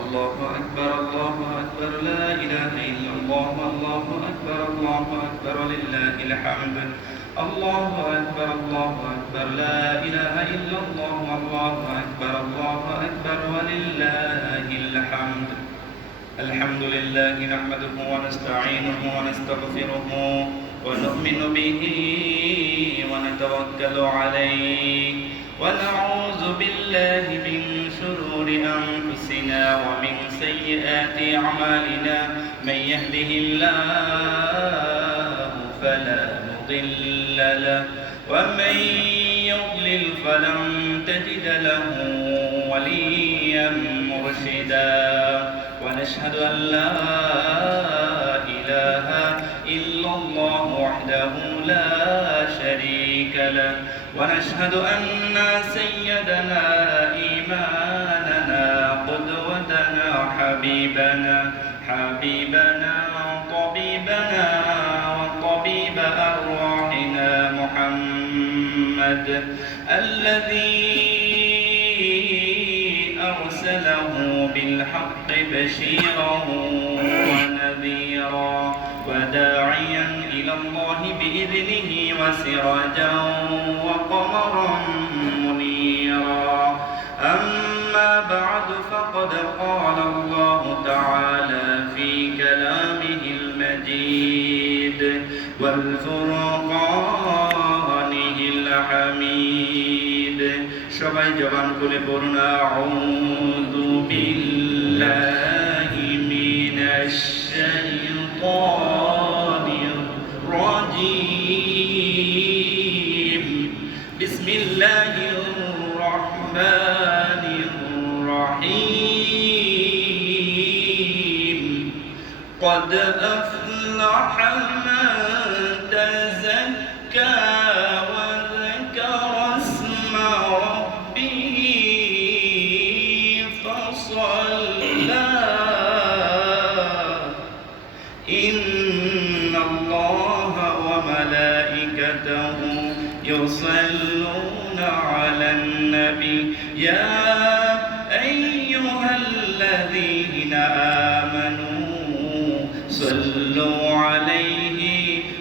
الله أكبر الله أكبر لا إله إلا الله الله أكبر الله أكبر ولله الحمد الله أكبر لا إله إلا الله الله أكبر ولله الحمد. الحمد لله نحمده ونستعينه ونستغفره ونؤمن به ونتوكل عليه ونعوذ بالله من شرور أنفسنا ومن سيئات أعمالنا. من يهده الله فلا مضل له ومن يضلل فلن تجد له وليا مرشدا. ونشهد أن لا إله إلا الله وحده لا شريك له ونشهد أن سيدنا إمامنا قدوتنا حبيبنا وطبيبنا وطبيب أرواحنا محمد الذي أرسله بالحق بشيرا ونذيرا وداعيا إلى الله بإذنه وسراجا وقمرا منيرا. أما بعد فقد قال الله تعالى في كلامه المجيد والفرقانه الحميد. সবাই জবান খুলে পড়ুন আউযু বিল্লাহি মিনাশ শাইতানির রাজীম. বিসমিল্লাহির রহমানির রহিম. قد أفلح من تزكى إن الله وملائكته يصلون على النبي يا أيها الذين آمنوا صلوا عليه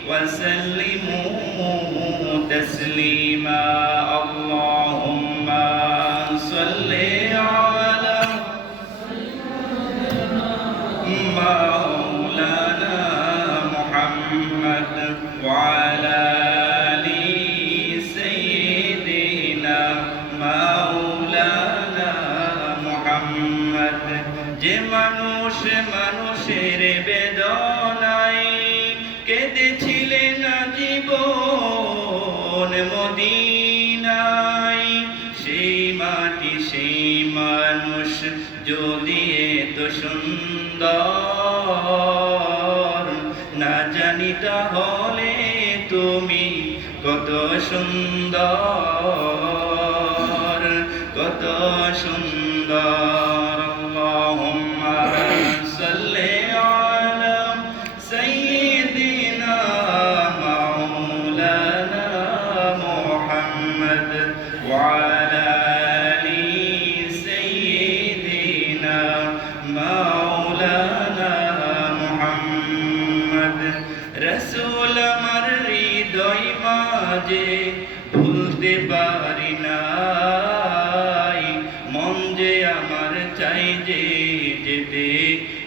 وسلموا تسليما. اللهم صل على مولانا محمد وعلى آل سيدنا مولانا محمد. যে মানুষ মানুষের বেদনায় কেঁদেছিলেন জীবন মদিনায়, সেই মাটি সেই মানুষ যদি এত সুন্দর না জানি তাহলে তুমি কত সুন্দর কত সুন্দর. আল্লাহুম্মা সাল্লি আলা সাইয়্যিদিনা মাওলানা মুহাম্মদ ওয়া আলা আলি সাইয়্যিদিনা মাওলানা মুহাম্মদ. রাসূল আমার হৃদয় মাঝে ভুলতে পারি নাই, মন যে আমার চাই যে যেতে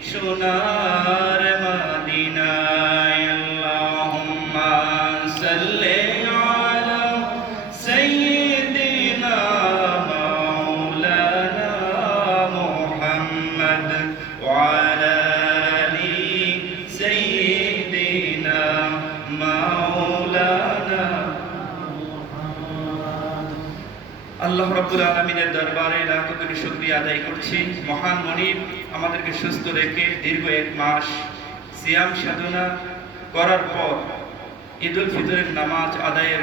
সোনার মদিনায়. আল্লাহুম্মা সাল্লি আলা সাইয়্যিদিনা মাওলানা মুহাম্মদ ওয়া আলা আলি সাইয়্যিদিনা মাওলানা. আল্লাহ রাব্বুল আলামিনের দরবারে লাখ কোটি শুকরিয়া আদায় করছি. মহান মনিব আমাদেরকে সুস্থ রেখে দীর্ঘ 1 মাস সিয়াম সাধনা করার পর ঈদুল ফিতরের নামাজ আদায়ের